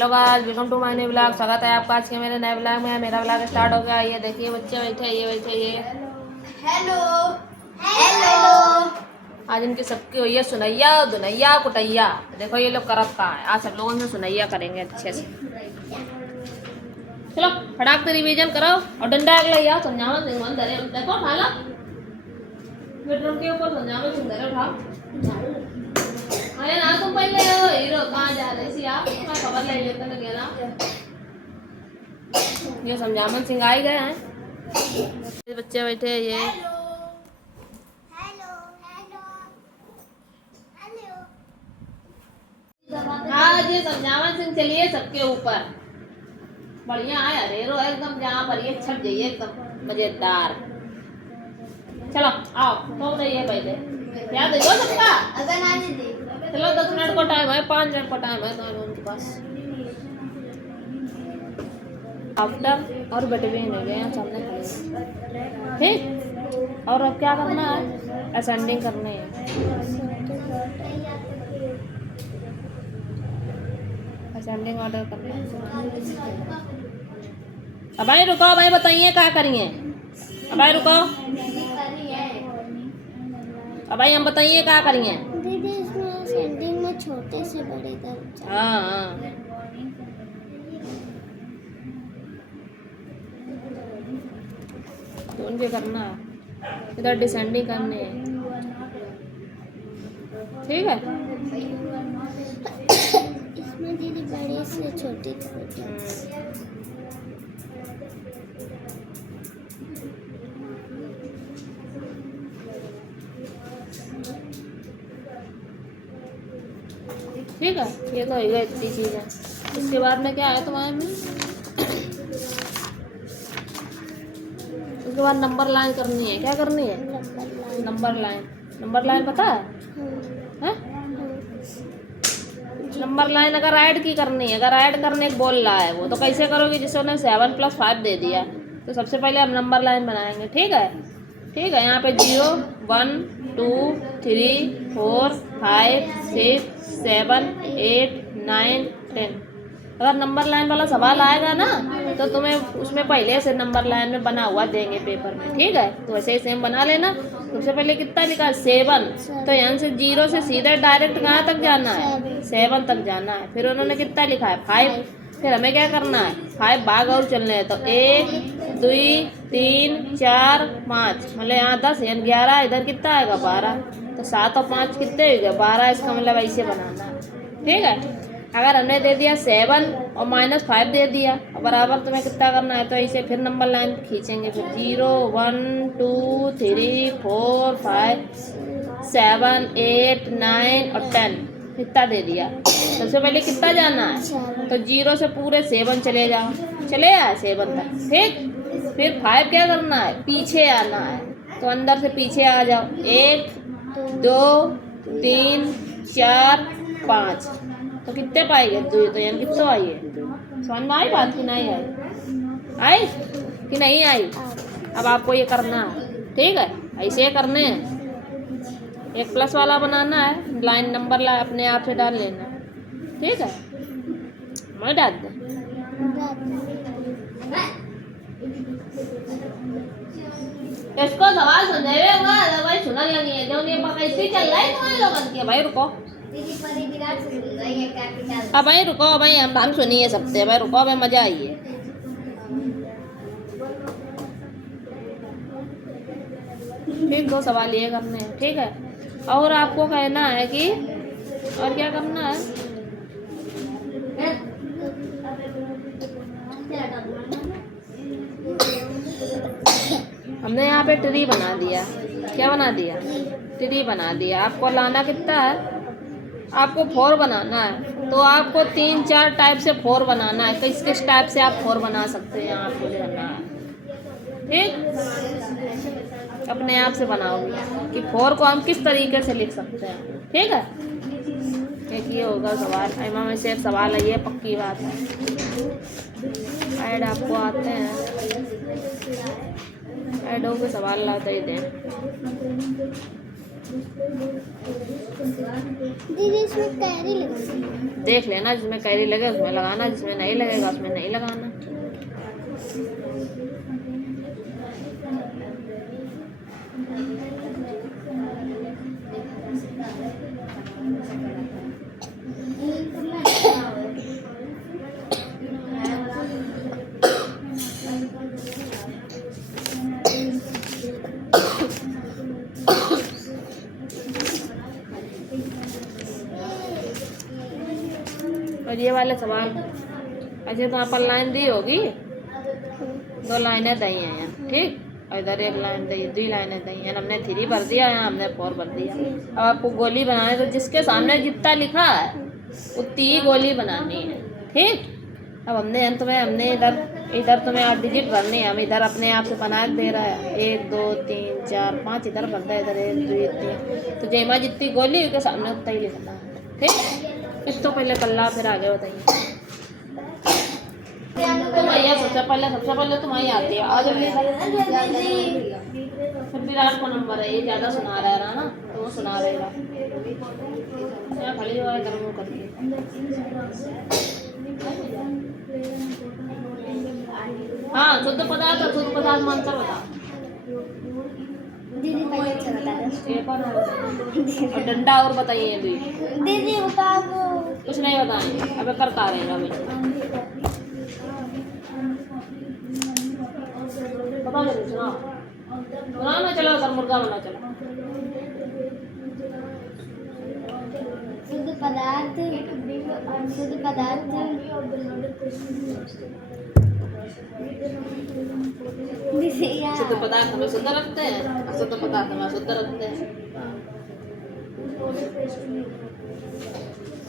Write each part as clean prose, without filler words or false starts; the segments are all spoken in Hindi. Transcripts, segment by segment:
Hello guys, welcome to my new blog. स्वागत है आपका आज के मेरे नए ब्लॉग में। मेरा ब्लॉग स्टार्ट हो गया। ये देखिए बच्चे बैठे, ये हेलो हेलो। आज इनकी सबकी हुई है सुनैया दुनैया कुटैया। देखो ये लोग करत का है। आज सब लोगों से सुनैया करेंगे अच्छे से। चलो फटाक से रिवीजन करो और डंडा अगला यार संजावन सिंह धरे। देखो उठा लो बेडरूम के ऊपर संजावन सिंह धरे उठाओ। अरे ना तुम पहले हीरो कहाँ जा रहे सी आप? मैं खबर ले लेते ना गया ना। ये संजावन सिंह आ ही गए हैं। ये बच्चे बैठे हैं ये। हाँ ये संजावन सिंह चलिए सबके ऊपर बढ़िया है। अरेरो एकदम जहाँ पर ये छट जाइए एकदम मजेदार। चलो आओ तो रहिए पहले क्या दे दो सबका। अगर ना दे चलो 10 मिनट का टाइम है, 5 मिनट का टाइम है तो उनके पास। आफ्टर और बिटवीन हो गए यहाँ सामने खड़े। ठीक, और अब क्या करना है? असेंडिंग करने है। असेंडिंग ऑर्डर करना है। अब भाई रुको, भाई बताइए क्या करिए। अब भाई रुको, अब भाई हम बताइए क्या करिए। दीदी इसमें सेंडिंग में छोटे से बड़े तक। हाँ हाँ तो उनके करना है। इधर डिसेंडिंग करने है। ठीक है, इसमें दीदी बड़े से छोटे छोटे। ठीक है, ये तो होगा इतनी चीज़ें। इसके बाद में क्या है तुम्हारे में? उसके बाद नंबर लाइन करनी है। क्या करनी है? Number line. नंबर लाइन पता है? हैं? नंबर लाइन अगर ऐड की करनी है, अगर ऐड करने को बोल रहा है वो, तो कैसे करोगे? जिससे उन्हें 7 + 5 दे दिया तो सबसे पहले हम नंबर लाइन बनाएंगे। ठीक है, ठीक है। यहाँ पे 0 1 2 3 4 5 6 7 8 9 10। अगर नंबर लाइन वाला सवाल आएगा ना तो तुम्हें उसमें पहले से नंबर लाइन में बना हुआ देंगे पेपर में। ठीक है, तो ऐसे ही सेम बना लेना। सबसे पहले कितना लिखा? 7। तो यहाँ से 0 से सीधे डायरेक्ट कहाँ तक जाना है? 7 तक जाना है। फिर उन्होंने कितना लिखा है? 5। फिर हमें क्या करना है? 5 भाग और चलने हैं। तो 1 2 3 4 5, मतलब यहाँ 10 यानी 11। इधर कितना आएगा? 12। तो 7 और 5 कितने हो गए? 12। इसका मतलब ऐसे बनाना है। ठीक है, अगर हमने दे दिया 7 और -5 दे दिया और बराबर तुम्हें कितना करना है? तो ऐसे फिर नंबर लाइन खींचेंगे। फिर 0 1 2 3 4 5 7 8 9 और 10 कितना दे दिया। सबसे पहले कितना जाना है? तो 0 से पूरे 7 चले जाओ। चले आए 7 तक। ठीक, फिर 5 क्या करना है? पीछे आना है। तो अंदर से पीछे आ जाओ। 1 2 3 4 5। तो कितने पाएंगे? 2। तो यानी कितना आई है? समझ में आई बात कि नहीं आई? आई कि नहीं आई? अब आपको ये करना है। ठीक है, ऐसे करने हैं। एक प्लस वाला बनाना है। लाइन नंबर ला अपने आप से डाल लेना। ठीक है, मैं डाल दे। इसको सवाल समझावे होगा भाई, सुनने लगी है जो ये कैसे चल रहा है तुम्हारे लोगन के। भाई रुको, अब भाई रुको, भाई हम सुनिए सबसे। भाई रुको, भाई मजा आई है। ठीक, 2 सवाल ये करने हैं। ठीक है, और आपको कहना है कि और क्या करना है? हमने यहाँ पे ट्री बना दिया। क्या बना दिया? ट्री बना दिया। आपको लाना कितना है? आपको 4 बनाना है। तो आपको 3 4 टाइप से 4 बनाना है। किस किस टाइप से आप 4 बना सकते हैं आपको जानना है। ठीक, अपने आप से बनाओगे कि 4 को हम किस तरीके से लिख सकते हैं। ठीक है, एक ये होगा सवाल। एमा में से सवाल है, ये पक्की बात है। ऐड आपको आते हैं, ऐडों के सवाल लाते ही थे। दीदी इसमें कैरी लगानी है। देख लेना, जिसमें कैरी लगे उसमें लगाना, जिसमें नहीं लगेगा उसमें नहीं लगाना। और ये वाले सवाल अच्छा, तो यहाँ पर लाइन दी होगी, 2 लाइनें दी हैं यहाँ, ठीक। और इधर 1 लाइन दी, 2 लाइनें दी हैं। हमने 3 भर दिया, यहाँ हमने 4 भर दिया। अब आपको गोली बनाने, तो जिसके सामने जितना लिखा है उतनी ही गोली बनानी है, ठीक। अब हमने अंत में हमने इधर तुम्हें 8 डिजिट भरनी है। हम इधर अपने आप से बना के दे रहा है, 1 2 3 4 5 इधर भरता है, इधर 1 2 3। तो जयमा जितनी गोली उसके सामने उतना ही लिखना है, ठीक। इस तो पहले कल्ला, फिर आगे बताइए। तो भैया सबसे पहले तुम्हारी आती है। आज फिर विराट को नंबर है, ये ज़्यादा सुना रहा है ना, तो वो सुना रहेगा। यहाँ खड़ी हुआ है गर्म करके। हाँ, शुद्ध पदार्थ में अंतर बता। दीदी पहले अच्छा बता दो। और डंडा और बताइए अभी। दीदी बता दो। कुछ नहीं बताएंगे, अबे कर का रहेगा बेटा। बता दो, सुना ना, चलो सर मुर्गा बना, चलो। शुद्ध पदार्थ शुद्ध पदार्थ में शुद्ध रखते हैं, अशुद्ध पदार्थ में अशुद्ध रखते हैं।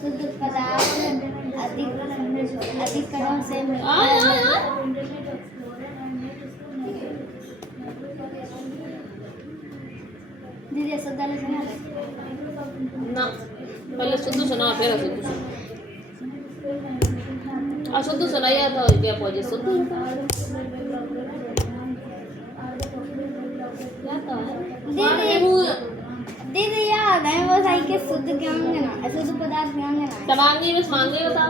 शुद्ध पदार्थ अधिक कणों से दीदी शुद्ध सुना ना, पहले शुद्ध सुना फिर अशुद्ध सुना। अशुद्ध सुनाइए तो क्या पहुंचे शुद्ध दीदी याद है वो सही के शुद्ध क्या होंगे ना, अशुद्ध पदार्थ क्या होंगे ना। समांगी विषमांगी बता।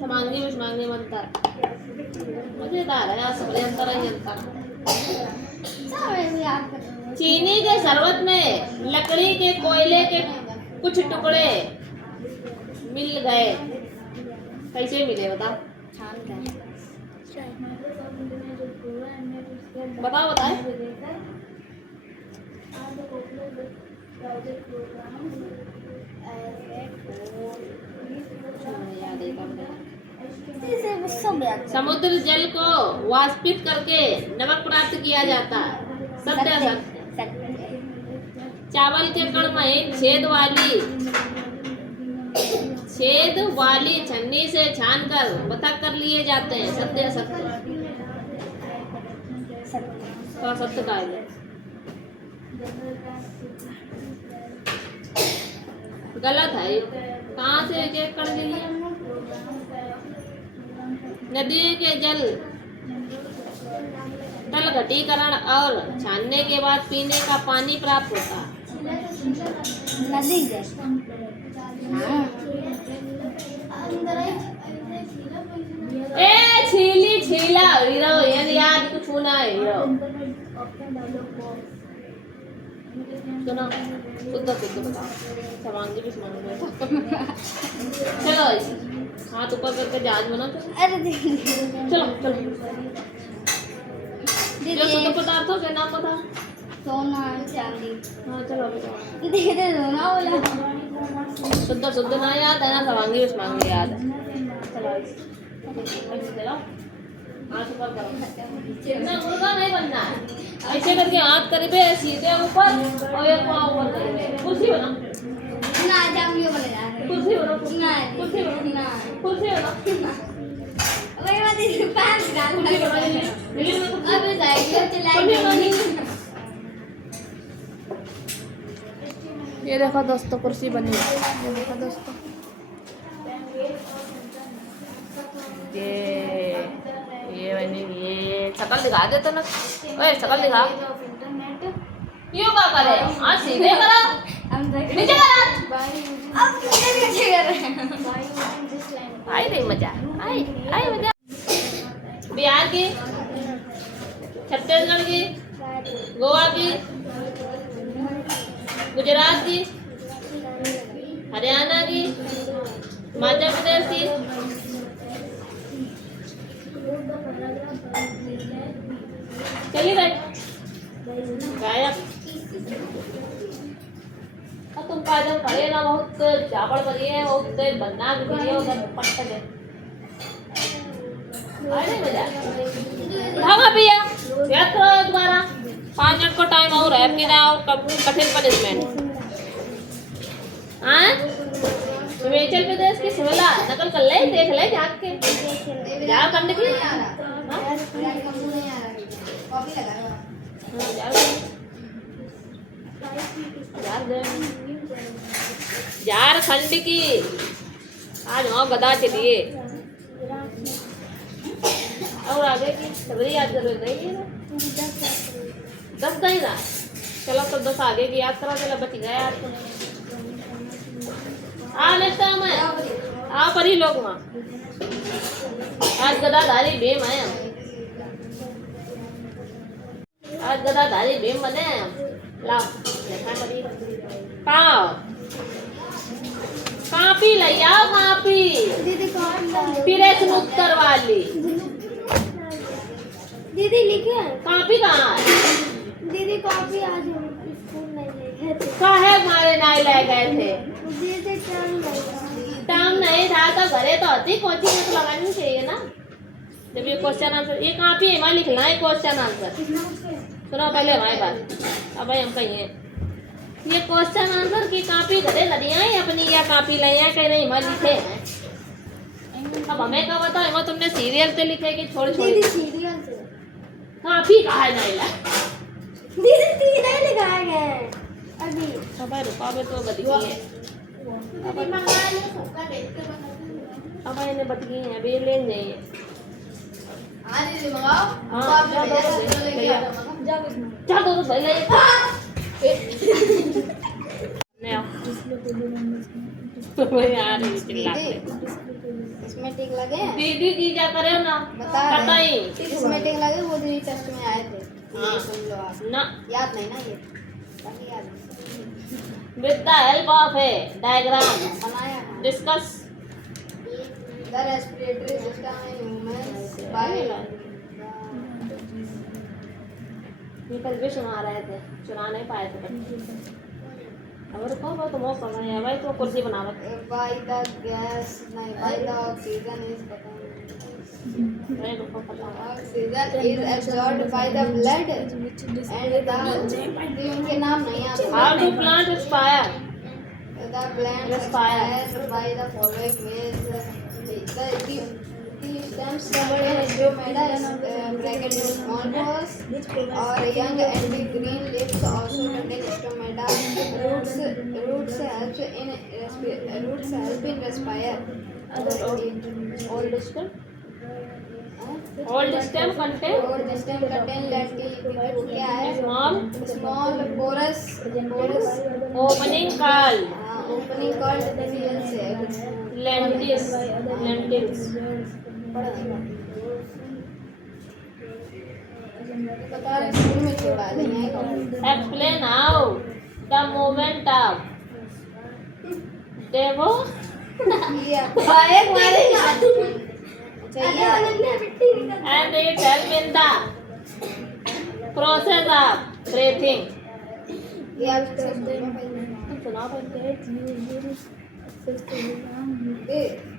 समांगी विषमांगी अंतर मजेदार है, आज सबले अंतर ही अंतर। चीनी के शरबत में लकड़ी के कोयले के कुछ टुकड़े मिल गए, कैसे मिले बता। बताओ बताए। समुद्र जल को वाष्पित करके नमक प्राप्त किया जाता है, सत्य सत्य। चावल के कण में छेद वाली छन्नी से छानकर पृथक कर लिए जाते हैं, सत्य सत्य। तो सत्य का है, गलत है। कहाँ से एक कण लिए? नदी के जल तल घटीकरण और छानने के बाद पीने का पानी प्राप्त होता है। नदी ए छीला हीरो, याद कुछ होना है हीरो। सुनो, शुद्ध बताओ। समांगी भी चलो हाथ ऊपर करके जहाज बना। अरे चलो जो शुद्ध पदार्थों के नाम बता। सोना चांदी। हाँ चलो बताओ। दीदी सोना बोला। शुद्ध ना याद है ना, समांगी विषमांगी याद है। चलो हाथ ऊपर करो, इतना मुर्गा नहीं बनना है। ऐसे करके हाथ करीबे सीधे ऊपर और एक पाँव ऊपर करीबे। कुर्सी बना ना, जामियो बोलेगा। कुर्सी बना, ना कुर्सी बना, ना कुर्सी बना। वही बात है, पैंट डाल कुर्सी बना, अबे साइकिल चलाएंगे। ये देखो दोस्तों, कुर्सी बनी। ये देखो दोस्तों, ये बनी। ये शकल दिखा देते ना, ओए शकल दिखा। क्यों क्या करे? हाँ सीधे करा। नीचे करा। अब कितने नीचे कर रहे हैं आई नहीं मजा, आई आई मजा। बिहार की, छत्तीसगढ़ की, गोवा की, गुजरात की, हरियाणा की, हिमाचल प्रदेश की, चली गई गायब। और तुम काजल खड़े ना, बहुत चावल बनी है, बहुत बनना भी बनी है, उधर पट्ट गए। अरे मजा धागा पिया याद करो दोबारा। 5 मिनट को टाइम और है अपनी और कठिन पनिशमेंट। हाँ हिमाचल प्रदेश की शिमला नकल कर ले, देख ले जाग के जाओ कंड की। झारखंड की आज वहाँ गदा चलिए। और आगे की सबरी याद जरूर नहीं है ना। 10 नहीं ना, चलो तो 10 आगे की याद करा, चलो बच गया याद तो। नेक्स्ट टाइम है आओ परी लोग वहाँ। आज गदाधारी भीम है हम, आज गदाधारी भीम बने हैं हम। लाओ देखा परी पाओ कापी ले आओ, कापी दीदी कौन प्रश्न उत्तर वाली। दीदी लिखे कापी कहाँ है? दीदी कॉपी आज हम स्कूल नहीं ले गए थे। काहे हमारे नहीं ले गए थे? दीदी टाइम नहीं था तो घरे तो होती, कोचिंग में तो लगानी चाहिए ना। जब ये क्वेश्चन आंसर, ये कापी है वहाँ लिखना है क्वेश्चन आंसर। सुनो पहले हमारी बात, अब भाई हम कहिए ये क्वेश्चन आंसर की कापी घरे लदी है अपनी, या कापी ले आए कहीं नहीं हमारे लिखे हैं। अब हमें क्या बताओ, वो तुमने सीरियल से लिखेगी छोड़ छोड़। दीदी सीरियल से कापी कहा नहीं ला दीदी 3 नहीं लिखाए गए अभी। अब भाई रुकावे तो बदगी है, अब इन्हें बदगी है, अभी ले नहीं है। हाँ जा दो भाई ले यार चिल्लाते। इसमें टिक लगे हैं? दीदी जी जा करे ना बता पता ही इसमें टिक लगे, वो दीदी टेस्ट में आए थे। हाँ। सुन लो आप, ना याद नहीं ना ये, बाकी याद है। with the help of a diagram बनाया है। discuss The respiratory system in humans by ये कल भी सुना रहे थे, सुना नहीं पाए थे अब रुको वो तो मौका नहीं है भाई, तो कुर्सी बनावत by the gas, नहीं by the oxygen is नहीं रुको पता oxygen is absorbed by the blood and the उनके नाम नहीं आते। how do plant expire The plant expires by the following ways. The stems covered in stomata bracket with small pores or young and the green leaves also contain stomata. Roots help in respire. old stem contain और the stem contain क्या है? Small porous opening called opening called cells. lentils बता रहे स्कूल में छोड़ा देंगे। explain how the movement of देखो and it help in the process of breathing सुना पड़ते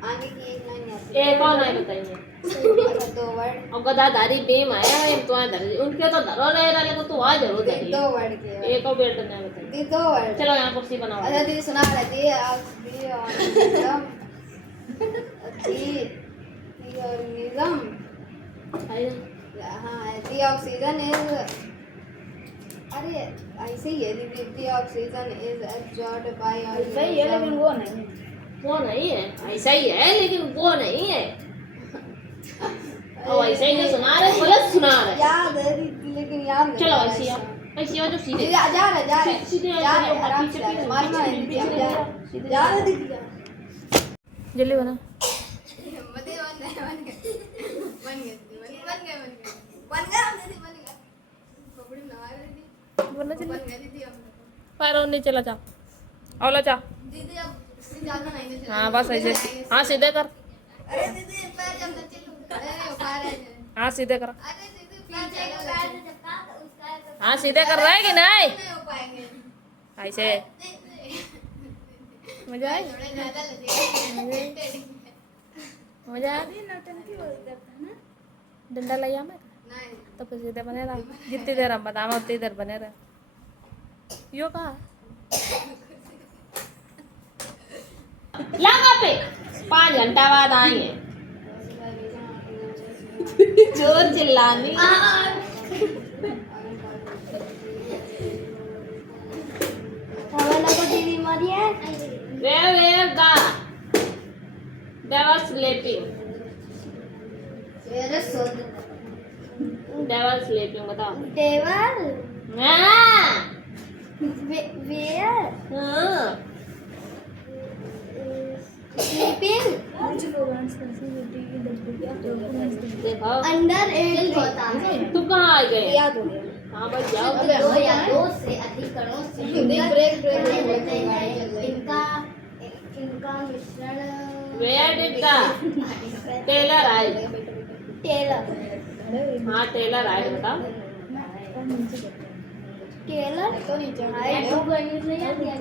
आगे की एक लाइन आती एक और नहीं बताइए। अच्छा 2 वर्ड और गदाधारी बेम आया है तो आ धर उनके तो धरो रहे रहे को तो आ जरूर धरी 2 वर्ड के एक और बेट नहीं बताइए। दी 2 वर्ड। चलो यहाँ कुर्सी बनाओ। अच्छा दीदी सुना रहती है ऑर्गेनिज्म हाँ दी ऑक्सीजन इज अरे ऐसे ही है दीदी दी ऑक्सीजन इज एब्जॉर्ब्ड बाय सही है लेकिन वो नहीं है ऐसा ही है लेकिन वो नहीं है। और ऐसे ही जो सुना रहे गलत सुना रहे याद है दीदी लेकिन याद नहीं चलो आ रहा ऐसी है। आप ऐसे हो जो सीधे जा रहा जा सीधे आराम से मार मार जा दीदी जल्दी बना मत बन गया कपड़े ना दीदी बना बन गया दीदी पैर और नीचे लचा और लचा दीदी अब ज्यादा नहीं चला हाँ बस ऐसे हाँ सीधे कर अरे दीदी पैर जब नीचे अरे पैर है हाँ सीधे कर अरे दीदी पीछे का पैर झटका उसका हाँ सीधे कर रहा है कि नहीं नहीं हो पाएंगे ऐसे मजा आए थोड़े ज्यादा लगे मजा आए नौटंकी बोलते हैं ना डंडा लिया मैं नहीं तो फिर सीधे बने रहा जितनी देर हम बतावा उतनी देर बने रहे यो कहा लगा पे 5 घंटा बाद आएंगे जोर चिल्लानी हवा लगा दीदी मारी है where they were sleeping मेरे सोच they were sleeping बताओ देवर हाँ वेयर हाँ स्लीपिंग देखो अंडर एट तुम कहाँ आ गए याद हो गया हाँ बस जाओ दो या दो से अधिक कणों से ब्रेक इनका मिश्रण where did the tailor ride tailor हाँ टेलर आए बताओ टेलर तो नीचे हाइट दो गणित नहीं आती है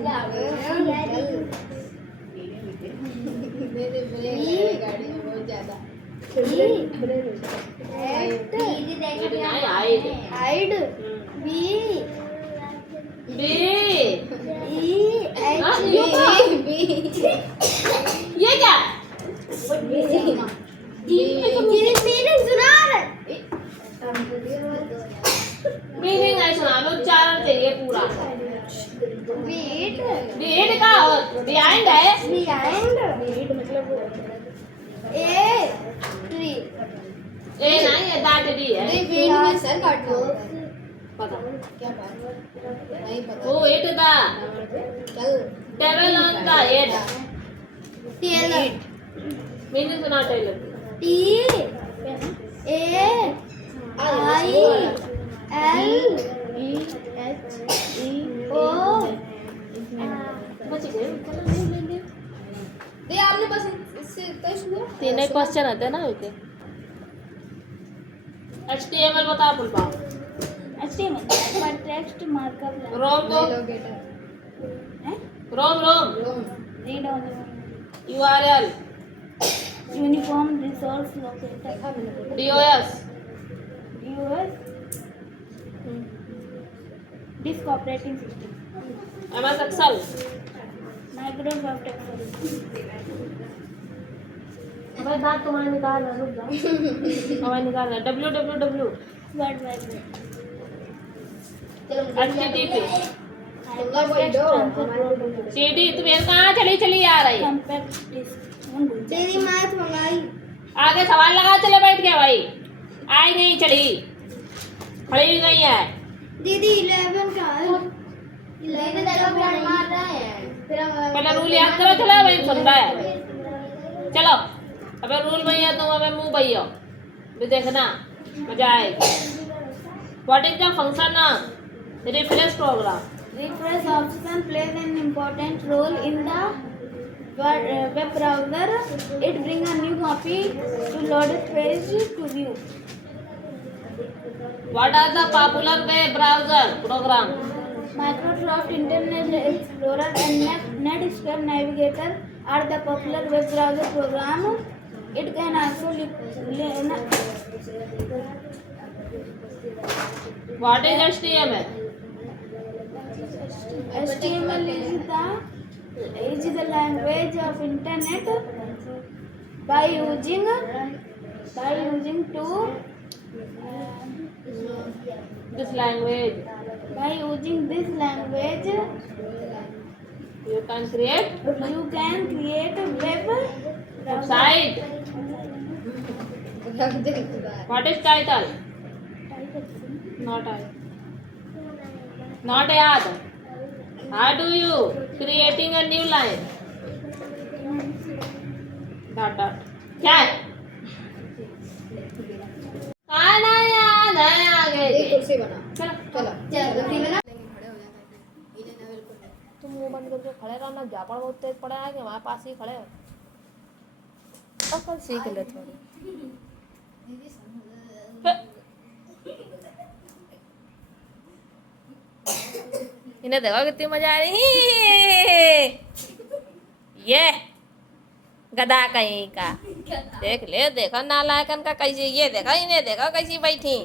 मेरे गाड़ी में बहुत ज्यादा हाइड बी ये क्या मीनिंग है सुना लो उच्चारण चाहिए पूरा बीट का बिहाइंड है ए नहीं है दैट डी है सर काटो पता क्या बात नहीं पता वो इट द चल table on the head tailor meaning सुना tailor T A I L E H E O बच गए दे आपने बस इससे तय हुआ तीन एक क्वेश्चन आते हैं ना उसके HTML बता पुलपा HTML पर टेक्स्ट मार्कअप रोम को ROM read only URL uniform resource locator DOS disk operating system MS Excel Microsoft Excel भाई दांत तुम्हारे निकाल रहा रुक जाओ हमारे निकाल रहा www word wide HTTP CD तुम ये कहाँ चली आ रही है कॉम्पैक्ट डिस्क तेरी मैथ मंगाई आगे सवाल लगा चले बैठ गया भाई आई नहीं चली खड़ी भी गई है दीदी 11 का है 11 मार रहा है पहले रूल याद करो चलो भाई सुन रहा है चलो अबे रूल भैया तुम अबे मुंह भैया भी देखना मजा आएगा what is the function refresh program refresh option plays an important role in the web browser. It brings a new copy to loaded page to view. What are the popular web browser program Microsoft Internet Explorer and Netscape Navigator are the popular web browser program. It can also what is HTML HTML is the language of internet by using this language by using this language you can create web website what is title not I Not याद. How do you creating a new line? Dot dot. क्या है? खाना याद है आगे. एक कुर्सी बना. चलो. चलो जल्दी बना. खड़े हो जाते हैं. इन्हें ना बिल्कुल. तुम मुंह बंद करके खड़े रहो ना. जापड़ बहुत तेज पड़ा है कि हमारे पास ही खड़े हो. अकल सीख ले थोड़ी. इन्हें देखो कितनी मजा आ रही है. ये गधा कहीं का. देख ले. देखो नालायकन का कैसी. ये देखो इन्हें देखो कैसी बैठी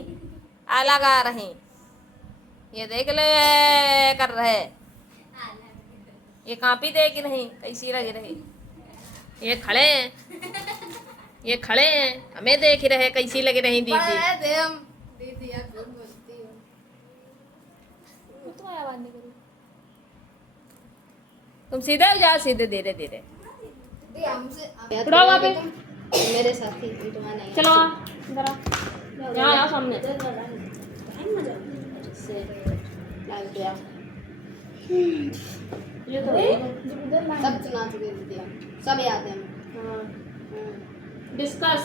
आ लगा रही. ये देख ले कर रहे. ये कापी दे कि नहीं कैसी लग रही. ये खड़े हैं. ये खड़े हैं हमें देख रहे कैसी लग रही दीदी. दीदी आप खूब बोलती हो. तो आवाज नहीं करी. तुम सीधे हो जाओ. सीधे धीरे धीरे. दीदी हमसे उड़ाओ वहाँ पे. मेरे साथी तुम्हारा नहीं. चलो इधर आओ. यहाँ आओ सामने. ये तो सब सुना चुके दीदी हम. सब याद है हमें. Discuss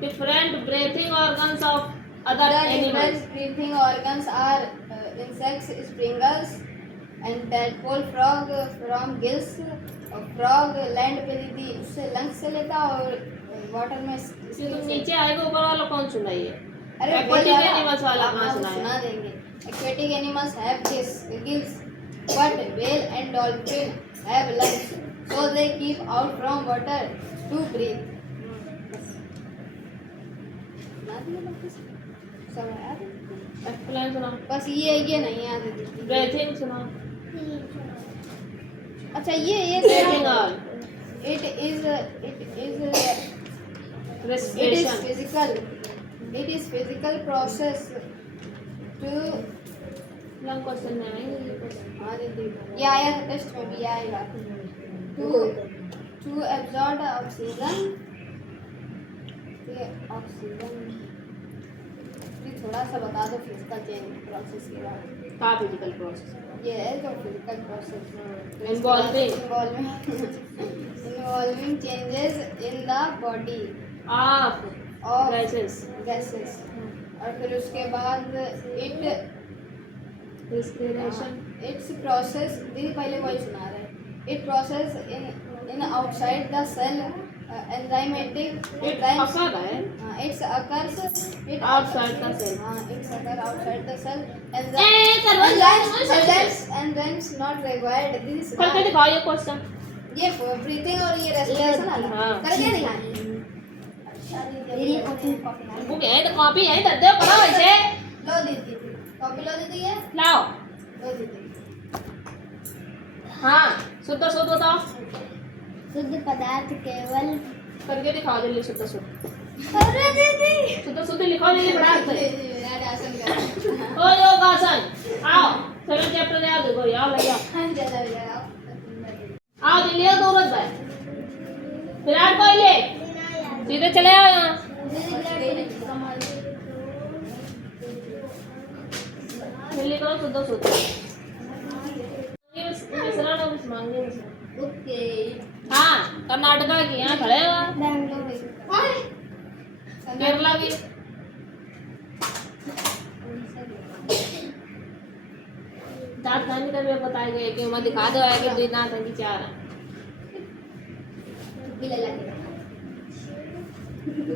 different breathing organs of other The animals. different breathing organs are insects, spiders, and tadpole. Frog from gills. Frog land पे दीदी उससे lungs से लेता और water में. ये तुम नीचे आएगा ऊपर वाला कौन सुनाइए. अरे Aquatic animals वाला कहाँ सुना सुनाया. देंगे. Aquatic animals have gills, but whale and dolphin have lungs, so they keep out from water to breathe. सुना दिया बाकी सब याद है. एक्सप्लेन सुना. बस ये नहीं याद है दीदी. ब्रीथिंग सुना. अच्छा ये breathing all. it is respiration. physical process to. Long question में आएंगे. हाँ दीदी ये आया था टेस्ट में भी आएगा. to absorb oxygen. ये ऑक्सीजन थोड़ा सा बता दो फिजिकल चेंज प्रोसेस के बारे में. का फिजिकल प्रोसेस. ये है जो physical process involving changes in the body of of gases. और फिर उसके बाद रेस्पिरेशन. इट्स प्रोसेस दीदी पहले वही सुना रहे. It process in outside the cell enzymatic. Occur है. It occurs Outside the cell. It's occur outside the cell and enzymes not required. This is करके दिखाओ ये क्वेश्चन. ये breathing और ये respiration वाला हाँ. करके दिखाइए. बुक है तो कॉपी है दे दो पढ़ो इसे. लो दीदी कॉपी लो दीदी ये लाओ. लो दीदी. हाँ शुद्ध शुद्ध बताओ. शुद्ध पदार्थ केवल करके दिखाओ जल्दी. शुद्ध शुद्ध. अरे दीदी शुद्ध शुद्ध लिखो जल्दी. पढ़ा यार आसन कर. ओ योगासन. आओ 7 चैप्टर याद हो आओ भैया. हाँ चलो यार आओ जल्दी आओ. दौड़त भाई विराट कोहली सीधे चले आओ यहाँ. जल्दी करो. शुद्ध शुद्ध. मिश्रण और मांगे मिश्रण. ओके. हाँ कर्नाटका की. यहाँ खड़े हो. केरला की. दांत खाने का भी बताए गए कि मैं दिखा दो है कि दो दांत हैं कि 4 हैं.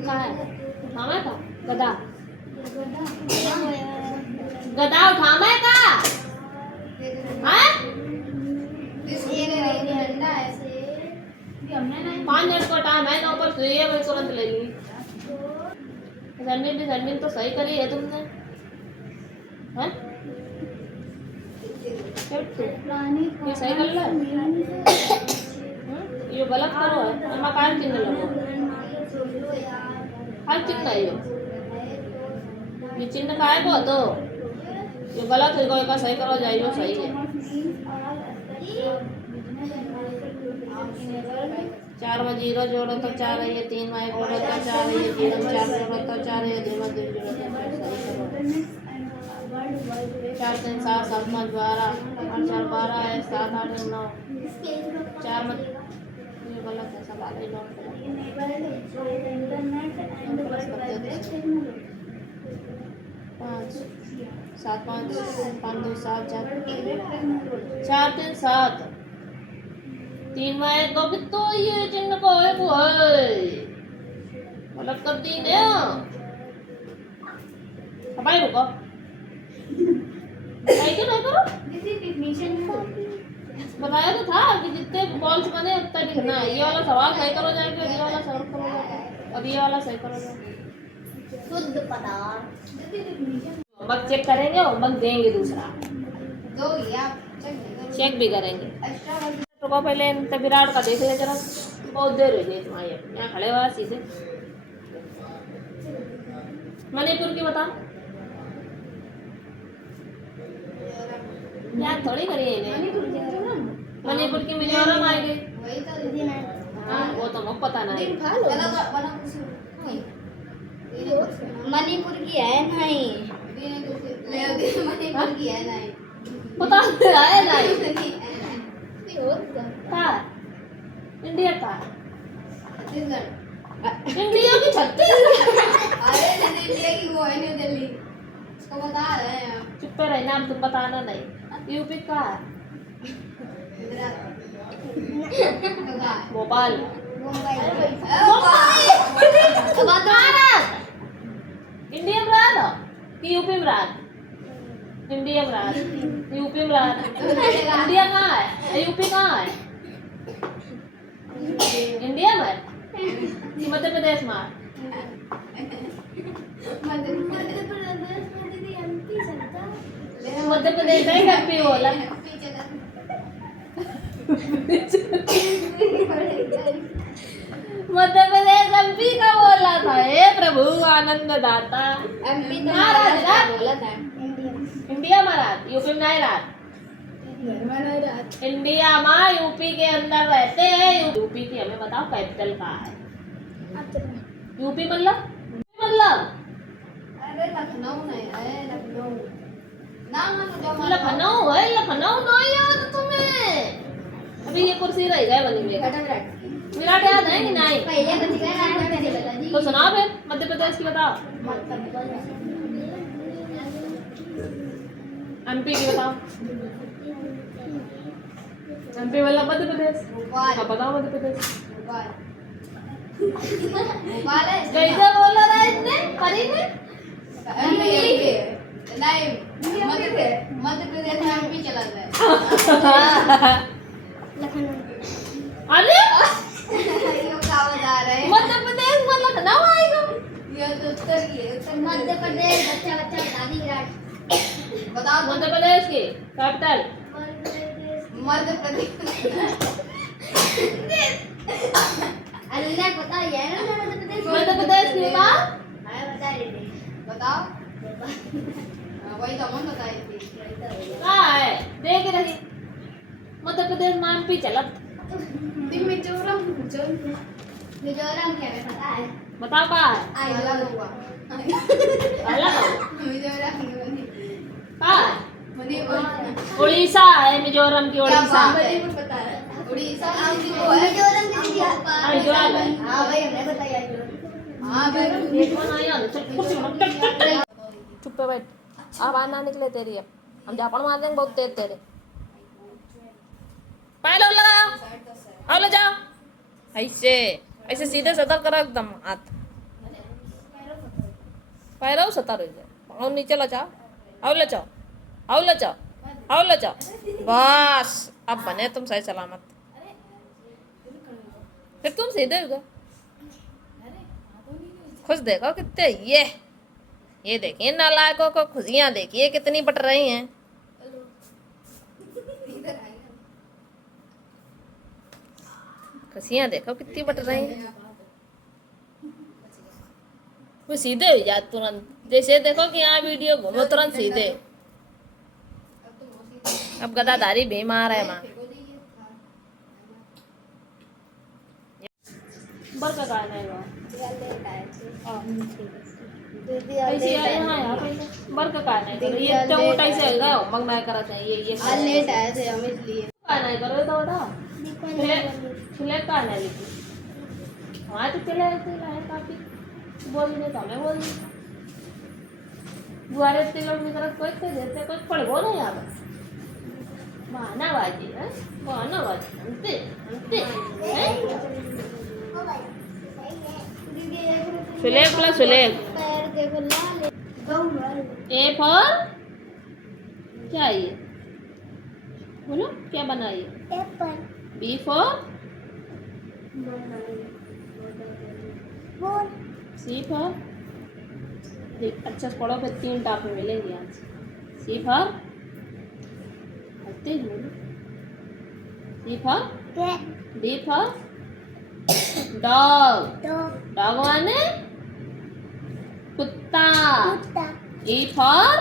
कहाँ है. उठावा था गधा. गधा उठावा का. हाँ 5 मिनट का टाइम है. 9 पर सुई है वही तुरंत ले ली. असाइनमेंट तो सही करी है तुमने. हैं ये सही कर लो. ये गलत करो है. मैं कान चिन्ह लगो. हर चिन्ह है ये चिन्ह का है को तो ये गलत है. कोई का सही करो जाइए. सही है. 4 में 0 जोड़ो तो 4 है. ये 3 में 1 जोड़ो तो 4 है. ये 0 में 4 जोड़ो तो 4 है. 2 में 2 जोड़ो तो 4. सही करो. 4 3 7 7 5 12 8 4 12 है 7 8 9 4 मत ये गलत है सब आगे नोट करो पाँच 7 5 5 2 7 4 3 7 3 में 2 कितो ये चिन्ह को है वो है गलत कर दी ने भाई रुको भाई क्यों नहीं करो बताया तो था कि जितने बॉल्स बने उतना लिखना है। ये वाला सवाल सही करो जाएगा ये वाला सवाल करो जाएगा अब ये वाला सही करो जाएगा शुद्ध पदार्थ होमवर्क चेक करेंगे होमवर्क देंगे दूसरा दो या चेक भी करेंगे एक्स्ट्रा रुको पहले इनका विराट का देख ले जरा बहुत देर हो गई तुम्हारे यहाँ खड़े हुआ सीधे मणिपुर की बता याद थोड़ी करिए इन्हें मणिपुर की मिजोरम आएगी वही तो दीदी ना हाँ वो तो मुझे पता नहीं मणिपुर की है नहीं मणिपुर की है नहीं पता है नहीं कहाँ इंडिया का छत्तीसगढ़ इंडिया की छत्तीसगढ़ अरे नहीं इंडिया की वो है न्यू दिल्ली उसको बता रहे हैं हम चुप पे रहे नाम तुम बताना नहीं यूपी का भोपाल इंडिया में रहा कि यूपी में रहा इंडिया में रहा यूपी में रहा इंडिया कहाँ है यूपी कहाँ है इंडिया में कि मध्य प्रदेश में मध्य प्रदेश में एमपी बोला मध्य प्रदेश एमपी का बोला था हे प्रभु आनंद दाता एमपी तो महाराष्ट्र बोला था इंडिया में रात यूपी में नहीं रात इंडिया में यूपी के अंदर रहते हैं यूपी की हमें बताओ कैपिटल कहाँ है यूपी मतलब अरे लखनऊ नहीं है लखनऊ नाम लखनऊ है लखनऊ नहीं याद तुम्हें अभी ये कुर्सी रह गए बनी हुई विराट याद है कि नहीं पहले बच गया तो सुनाओ फिर मध्य प्रदेश की बताओ एमपी की बताओ एमपी वाला मध्य प्रदेश हाँ बताओ मध्य प्रदेश कैसे बोला था इसने परी ने नहीं मध्य प्रदेश में एमपी चला जाए अरे ये क्या बता रहे हैं मध्य प्रदेश में लखनऊ आएगा ये तो उत्तर की है मध्य प्रदेश बच्चा बच्चा बता दी विराट बताओ मध्य प्रदेश की कैपिटल मध्य प्रदेश अल्लाह पता है ना मध्य प्रदेश की बताओ अरे बता रही बताओ वही तो हम बताई थी कहाँ है देख रही मध्य प्रदेश में एमपी चला मिजोरम मिजोरम क्या है पता है बताओ कहाँ है अलग हुआ अलग है मिजोरम कहाँ है मणिपुर उड़ीसा है मिजोरम की उड़ीसा मणिपुर पता है उड़ीसा वो है मिजोरम की मिजोरम है हां भाई हमने बताया हां ये कौन आया चल कुर्सी में चुप पे बैठ आवाज ना निकले तेरी अब हम झापड़ मार देंगे बहुत तेज तेरे पायल लगाओ आओ ले जाओ ऐसे ऐसे सीधे सतर करो एकदम हाथ पैरों सतर हो जाए पाँव नीचे लचाओ आओ ले जाओ आओ ले जाओ आओ ले जाओ बस अब बने तुम सही सलामत फिर तुम सीधे हो गए खुश देखो कितने ये देखिए नालायकों को खुशियां देखिए कितनी बट रही हैं खुशियां देखो कितनी बट रही हैं वो सीधे हो जाए तुरंत जैसे देखो कि यहाँ वीडियो घूमो तुरंत सीधे अब गदाधारी भीम आ रहा है माँ बर का गाना है ऐसे यहाँ पहले वर्क का नहीं करो ये तो उठा से गए मग मैं करा था ये लेट आए थे हम इसलिए का नहीं करो तो उठा खिले का नहीं लिखी हाँ तो खिले है काफी बोल नहीं था मैं बोल दुआरे ते लोग नहीं करत कोई तो देते कोई पड़ बोल नहीं यहाँ पर बहानाबाजी है बहानाबाजी अंते अंते हैं सुलेख प्लस सुलेख पैर देखो लाल ए फॉर क्या है ये बोलो क्या बना ये apple b for ball c for अच्छा से पढ़ो फिर 3 टाप में मिलेंगे आज सी फॉर तेज बोलो C for cat D for dog dog dog माने कुत्ता कुत्ता ई फॉर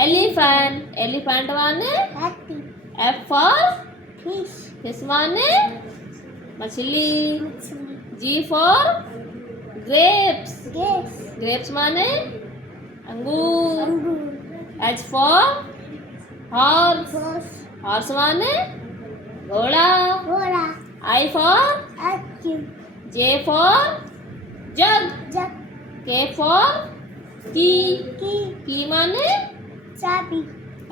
एलिफेंट एलिफेंट माने हाथी एफ फॉर फिश फिश माने मछली मछली जी फॉर ग्रेप्स गैस ग्रेप्स माने अंगूर अंगूर एच फॉर हॉर्स बॉस हॉर्स माने घोड़ा घोड़ा I for ice cream J for jug jug K for की की माने चाबी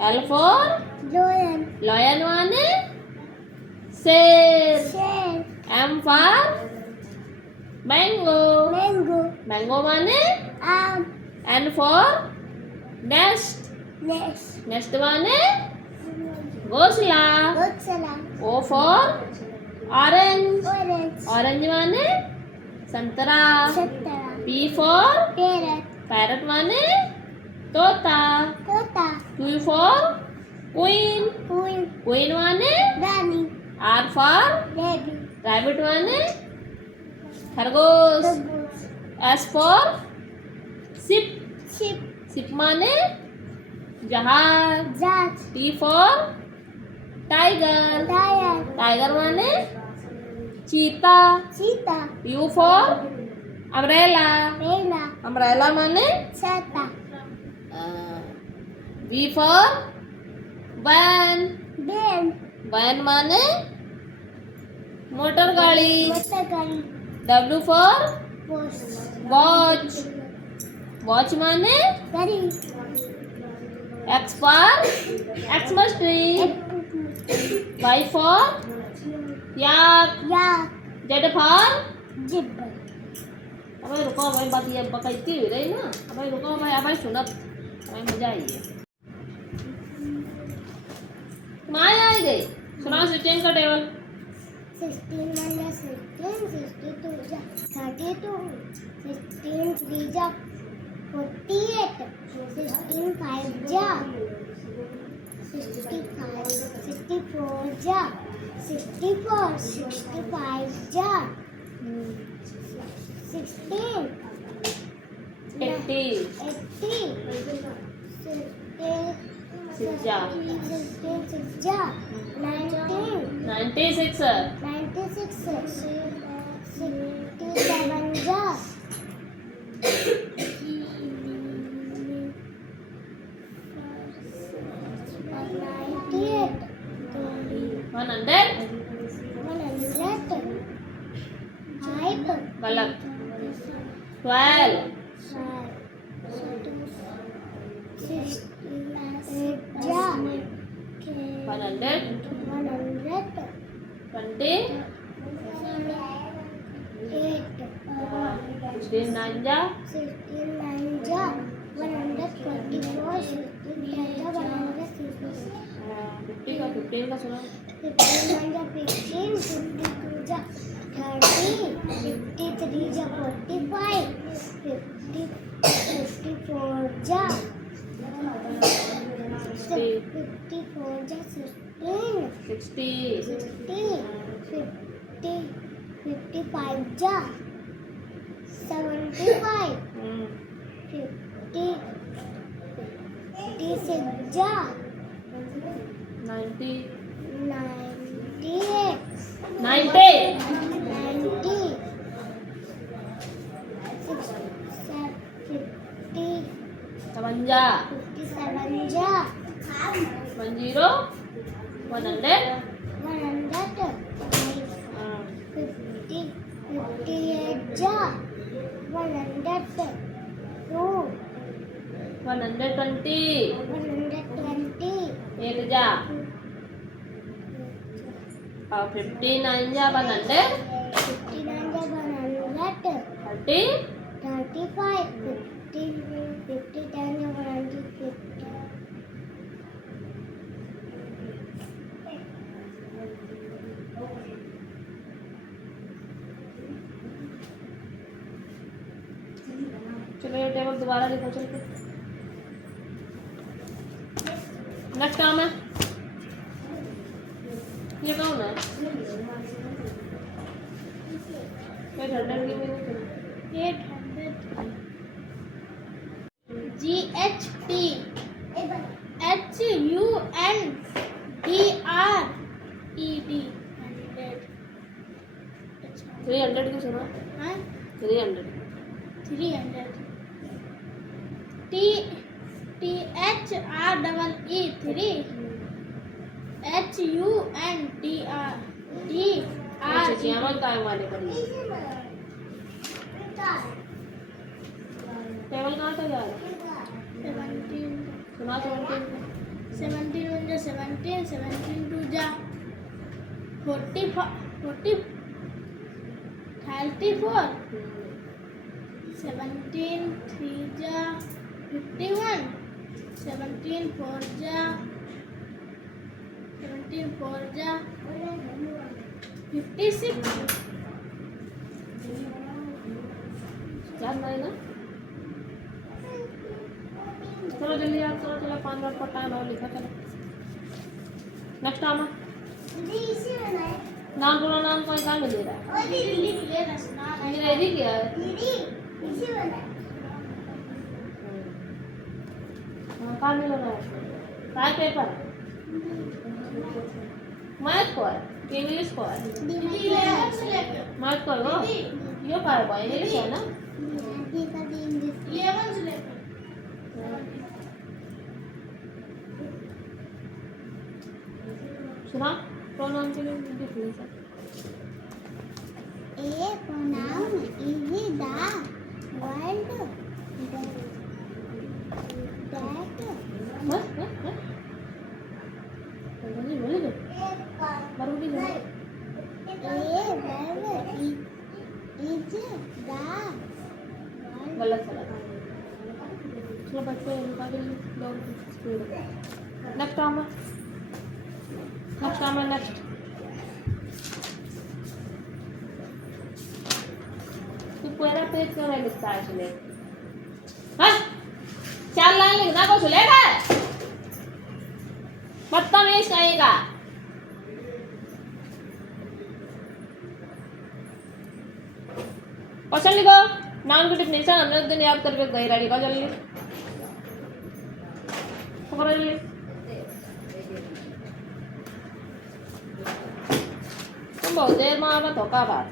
एल फॉर लोयन लॉयन माने शेर शेर M for mango mango mango माने आम N for nest nest nest माने घोंसला घोंसला O for orange orange orange माने संतरा संतरा पी फॉर पैरट पैरट माने तोता तोता Q for queen queen queen माने रानी आर फॉर रेबी रैबिट माने खरगोश खरगोश S for ship ship ship माने जहाज जहाज T for tiger tyre tiger माने चीता चीता यू फॉर अम्ब्रेला रेला अम्ब्रेला माने छाता V for van ban van माने मोटर गाड़ी मोटर गाड़ी W for boss watch watch माने गाड़ी X for Xmas tree Y for yak या जेड फॉर जिब अब रुको भाई बात ये बकैती हुई रही ना अब रुको भाई अब सुनत हमें मजा आई है माया आई गई सुनाओ 16 का टेबल 16 minus 16 62 जा 32 16 3 जा 48 16 5 जा 65 64 जा 64 65 जा 16 80 80 6 जा 16 जा 19 96 96 67 जा 100 गलत 12 100 20 16 9 जा 50 का 15 का सुना 55 जा 75 56 जा 90 98 90 90 57 52 57 जा 10 100 100 हाँ 58 जा 102 120 120 8 जा और 59 जा 100 59 जा 100 30 35 50 10 जा 150 चलो ये टेबल दोबारा लिखो चल के नेक्स्ट काम है ये कौन है 800 की मीनिंग 800 GHT HUNDRED 300 की सुना 300 300 THREE 3 HUNDRED अच्छा श्यामल का वाले करिए टेबल कहाँ तक जा रहा है 17 सुना 17 17 1 जा 17 17 2 जा 40 34 17 3 जा 51 17 4 जा 17 4 जा 56 याद नहीं ना चलो जल्दी याद करो चलो 5 मिनट का टाइम और लिखा चलो नेक्स्ट काम है नाम पूरा नाम कोई कहाँ में दे रहा है अंग्रेजी क्या है हाँ कहाँ मिल रहा है काय पेपर मैथ को है कि इंग्लिश को है मैथ को है वो यो का है इंग्लिश है ना सुना प्रोनाउन के लिए definition A pronoun is the word बस बोलिए बोलिए मरूदी that A verb is the गलत गलत चलो बच्चे इनका भी दो स्पीड नेक्स्ट काम है नेक्स्ट तू पूरा पेज क्यों नहीं लिखता है इसलिए हाँ 4 लाइन लिखना को चलेगा बदतमीज कहीं का क्वेश्चन लिखो नाउन की डिफिनेशन हमने उस दिन याद करके गई रेडी का जल्दी पकड़ो जल्दी तुम बहुत देर में आवा धोखा बात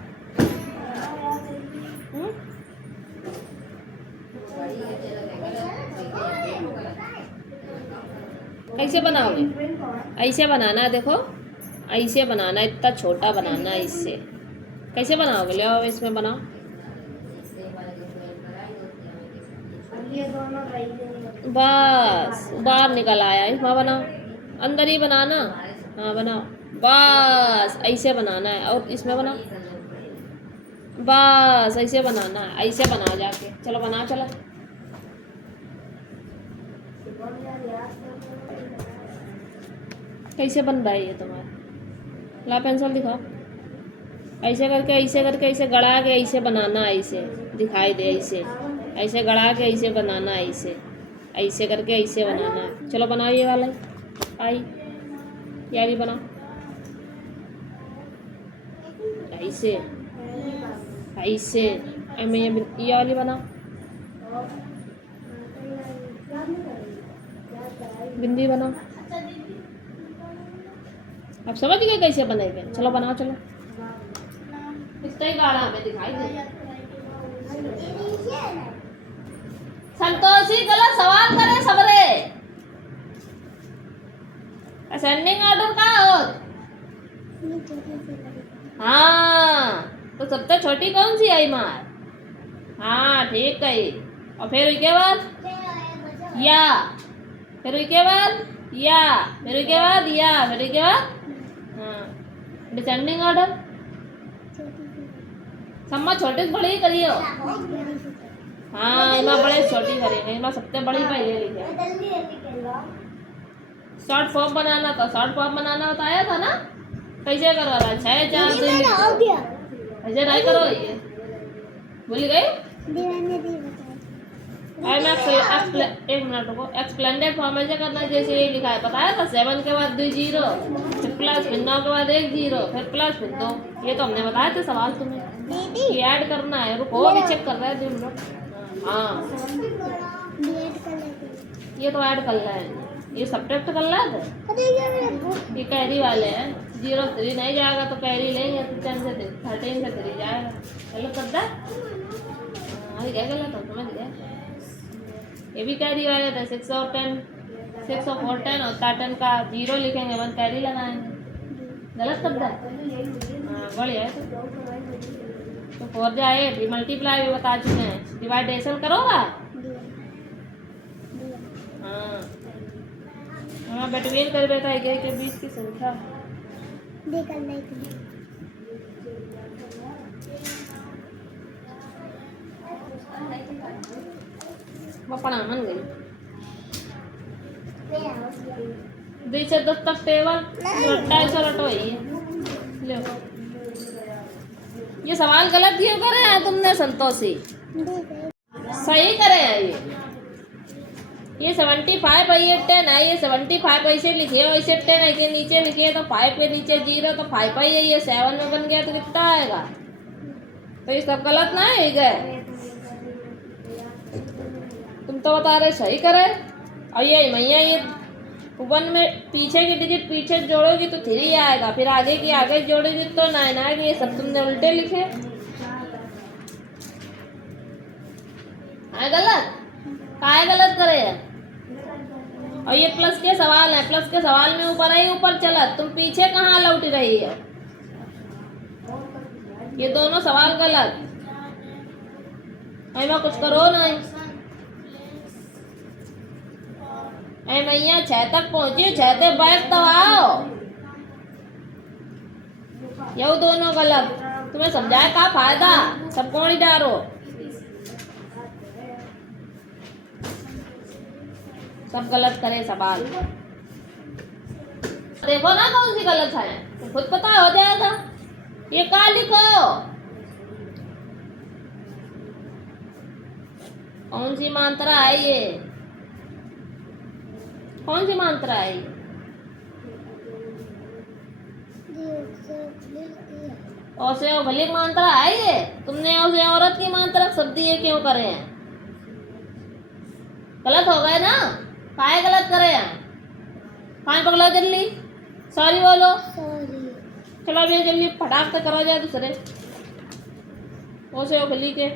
कैसे बनाओगे ऐसे बनाना देखो ऐसे बनाना इतना छोटा बनाना इससे कैसे बनाओगे ले आओ इसमें बनाओ बस बाहर निकल आया इसमें बनाओ अंदर ही बनाना हाँ बनाओ बस ऐसे बनाना है और इसमें बनाओ बस ऐसे बनाना है ऐसे बनाओ जाके चलो बनाओ चलो कैसे बन रहा है ये तुम्हारा ला पेंसिल दिखाओ ऐसे करके ऐसे गड़ा के ऐसे बनाना ऐसे दिखाई दे ऐसे गड़ा के ऐसे बनाना ऐसे करके ऐसे बनाना है चलो बनाओ ये वाला आई यारी बनाओ ऐसे ऐसे मैं ये वाली बनाओ बिंदी बनाओ आप समझ गए कैसे बनेगा चलो बनाओ चलो इतना ही गाढ़ा हमें दिखाई दे संतोषी गलत सवाल करे असेंडिंग ऑर्डर का हो? हाँ, तो सबसे छोटी कौन सी आई मार? हाँ ठीक है। और फिर उसके बाद या, फिर उसके बाद या, फिर उसके बाद या, फिर उसके बाद हाँ डिसेंडिंग ऑर्डर। सम्मा छोटे से बड़ी ही करियो। हाँ इमा बड़े से छोटी करेंगे, इमा सबसे बड़ी पहले लिखे। शॉर्ट फॉर्म बनाना था, शॉर्ट फॉर्म बनाना बताया था ना, कैसे करवा रहा है? 6 4 3 ऐसे नहीं करो, ये भूल गए। एक मिनट रुको, एक्सप्लेंडेड फॉर्म ऐसे करना है जैसे ये लिखा है, बताया था 7 के बाद 2 जीरो, फिर प्लस, फिर 9 के बाद 1 जीरो, फिर प्लस, फिर 2। ये तो हमने बताया था सवाल तुम्हें, ये ऐड करना है। रुको अभी चेक कर रहे हैं 2 मिनट। हाँ ये तो ऐड कर रहे हैं, ये सब्ट्रैक्ट कर रहा है। ये कैरी वाले हैं, 0 3 नहीं जाएगा तो कैरी लेंगे, तो 10 से 13 से 3 जाएगा। गलत करता है, क्या गलत है समझ गया। ये भी कैरी वाले थे, 6 और 10, 6 और 4 10, और 10 का 0 लिखेंगे, 1 कैरी लगाएंगे। गलत करता है। हाँ बढ़िया है। तो 4 जाए, मल्टीप्लाई भी बता चुके हैं, डिवाइडेशन करोगा। हाँ बिटवीन कर बेटा एक के बीच की संख्या वो पढ़ा मन गई। 2 से 10 तक टेबल 250 रटो ही लो। ये सवाल गलत क्यों करे हैं तुमने संतोषी? सही करे हैं ये 75 है, ये 10 है, ये 75 ऐसे लिखे हो, ऐसे 10 ऐसे नीचे लिखे तो 5 के नीचे 0 तो 5 है, ये 7 में बन गया तो कितना आएगा? तो ये सब गलत ना है गए, तुम तो बता रहे सही करे। और ये मैया ये 1 में पीछे की डिजिट पीछे जोड़ोगी तो 3 आएगा, फिर आगे की आगे जोड़ोगी तो 9 आएगा। ये सब तुमने उल्टे लिखे है, गलत काय गलत करे है। और ये प्लस के सवाल है, प्लस के सवाल में ऊपर ही ऊपर चला, तुम पीछे कहाँ लौट रही है। ये दोनों सवाल गलत, ऐमा कुछ करो नहीं। ऐ मैया 6 तक पहुंची, 6 से बैठ तो आओ। ये दोनों गलत, तुम्हें समझाए का फायदा, सबको नहीं डारो। सब गलत करे सवाल, देखो ना कौन सी गलत है, तो खुद पता हो जाएगा। ये का लिखो, कौन सी मात्रा है ये, कौन सी मात्रा है? औसे भले मात्रा है ये, तुमने औसे औरत की मात्रा शब्द ये क्यों करे हैं? गलत हो गए ना, काय गलत करे हैं? कान पकड़ो जल्दी, सॉरी बोलो। चलो अभी जल्दी फटाक से करा जाए दूसरे ओसे गली के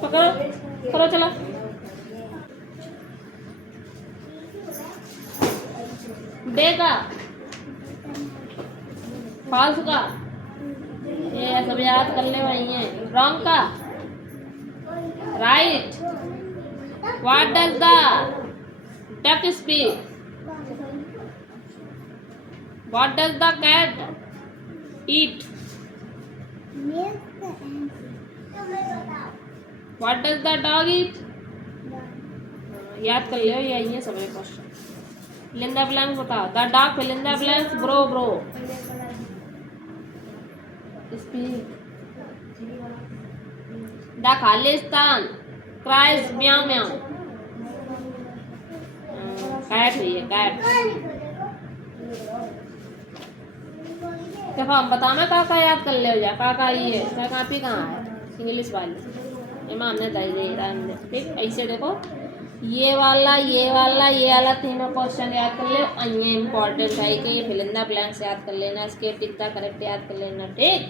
पकड़ो, करो चलो। डे का फाल्स का ये सब याद कर ले वही है। रॉन्ग का right. What does the duck speak? What does the cat eat? What does the dog eat? याद कर लियो, यही है सबरे question. fill in the blanks बताओ। The dog fill in the blanks ब्रो ब्रो स्पीक। द खालिस्तान क्राइज म्याऊ म्याऊ। कैट हुई है कैट। देखो हम बता मैं काका याद कर ले जा। काका ये क्या कापी कहाँ है इंग्लिश वाली इमाम ने दे ठीक। ऐसे देखो ये वाला ये वाला तीनों क्वेश्चन याद कर ले। ये इम्पोर्टेंट है कि ये फिल इन द ब्लैंक्स याद कर लेना, इसके टिक का करेक्ट याद कर लेना ठीक।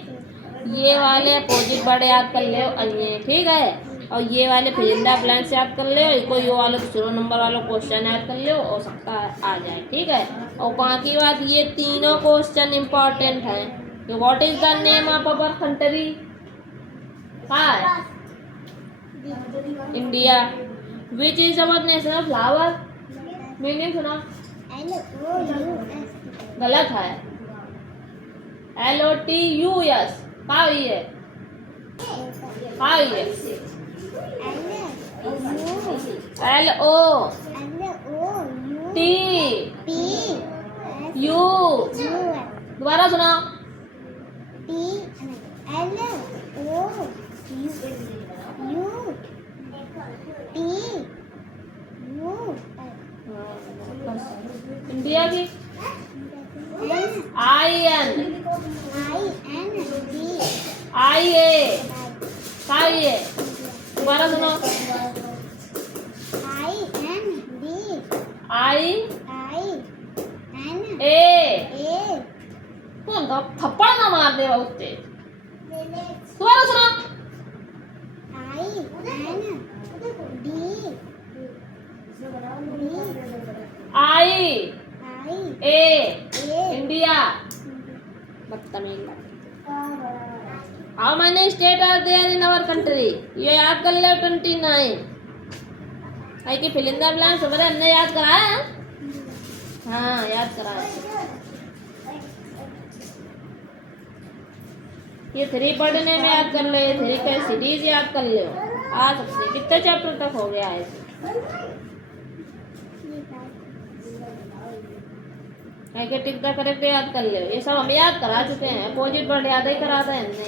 ये वाले अपोजिट वर्ड याद कर ले ठीक है। और ये वाले फिलिंदा ब्लैंक्स याद कर ले, कोई ये वाले 0 नंबर वाला क्वेश्चन याद कर ले, हो सकता है आ जाए, ठीक है। और बाकी बात, ये तीनों क्वेश्चन इम्पोर्टेंट हैं। What is the name of our country? हाँ, India. Which is our national flower? Meaning सुना। गलत है। LOTUS। का हुई है? का हुई है? LOTU। दोबारा सुना। इंडिया की IN IA। का हुई है? दोबारा सुनो। IA। कौन था? थप्पड़ ना मार दे बहुत तेज। दोबारा सुनो। IA। इंडिया। बदतमीज। How many state are there in our country? ये याद कर ले। 29। आई की फिल इन द ब्लैंक्स हमने याद कराया। हाँ, याद कराया। ये 3 पढ़ने में याद कर ले, 3 का सीरीज याद कर ले, आ सकते। कितने चैप्टर तक हो गया है? के टिक द करेक्ट याद कर ले। ये सब हम याद करा चुके हैं। अपोजिट वर्ड याद ही कराते हैं हमने।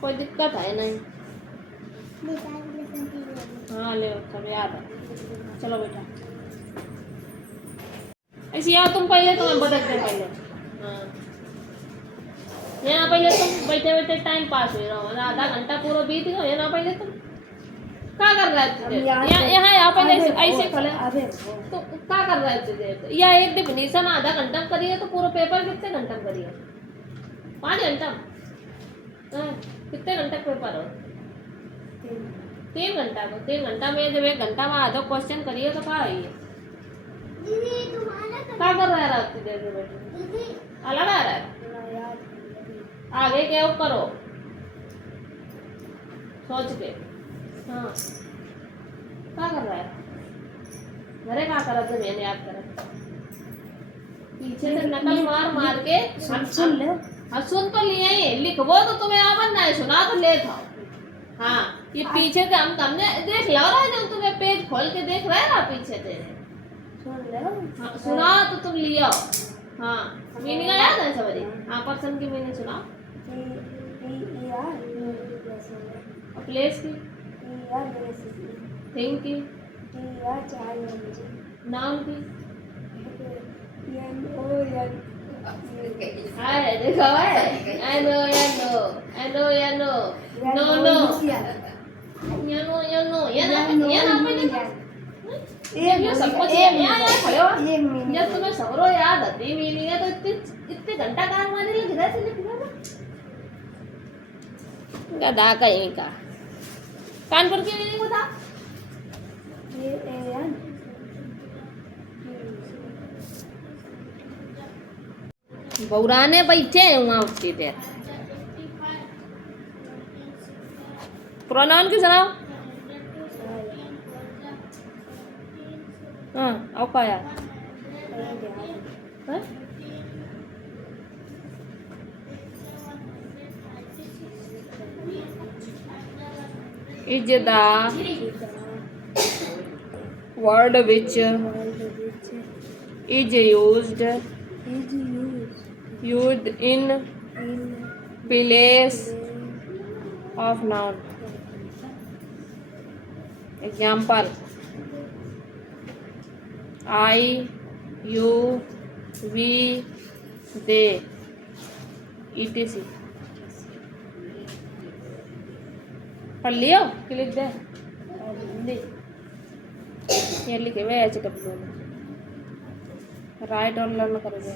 कोई दिक्कत है नहीं। हाँ, ले सब याद है। चलो बेटा, ऐसे याद तुम पहले, तुम्हें बदलते पहले। हाँ, यहाँ पहले तुम बैठे बैठे टाइम पास हो रहा हो, आधा घंटा पूरा बीत गया। यहाँ पहले तुम क्या कर रहे थे? यहाँ पहले ऐसे खड़े तो क्या कर रहे थे? या एक डिफिनीशन आधा घंटा करिए तो पूरा पेपर कितने घंटा करिए? 5 घंटा। कितने घंटे पेपर हो? 3 घंटा को। 3 घंटा में जब 1 घंटा में आधा क्वेश्चन करिए तो क्या है? क्या कर रहा है उतनी देर में बैठे? अलग आ रहा है। आगे क्या करो सोच के। हाँ, क्या कर रहा है? घरे क्या करा था? मैंने याद करा। पीछे से नकल मार मार के हम सुन ले। हाँ, सुन तो लिए ही, लिखवो तो तुम्हें आवन ना है, सुना तो ले था। हाँ, ये पीछे से हमने देख लग रहा है जब तुम्हें पेज खोल के देख रहे ना पीछे से। हाँ, सुना तो तुम लियो। हाँ, मीनिंग याद है सवारी? हाँ, पर्सन की मीनिंग सुना। प्लेस की, थिंग की, नाम की। हाय देखो है। I know no ये ना पहले ये सब कुछ यहाँ खड़े हो। जब तुम्हें सवरो याद आती मीनिंग है तो इतने घंटा काम मारने लग रहा है। गधा कहीं का। कानपुर की मीनिंग बता। बौराने बैठे हैं वहाँ उसकी देर। प्रोनाउन की सुनाओ। हाँ, आओ का यार। Is the word which is used in place of noun. Example: I, you, we, they, etc. पढ़ लियो कि लिख दे? ये लिखे हुए HW में राइट और लर्न करोगे।